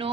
9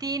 3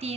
3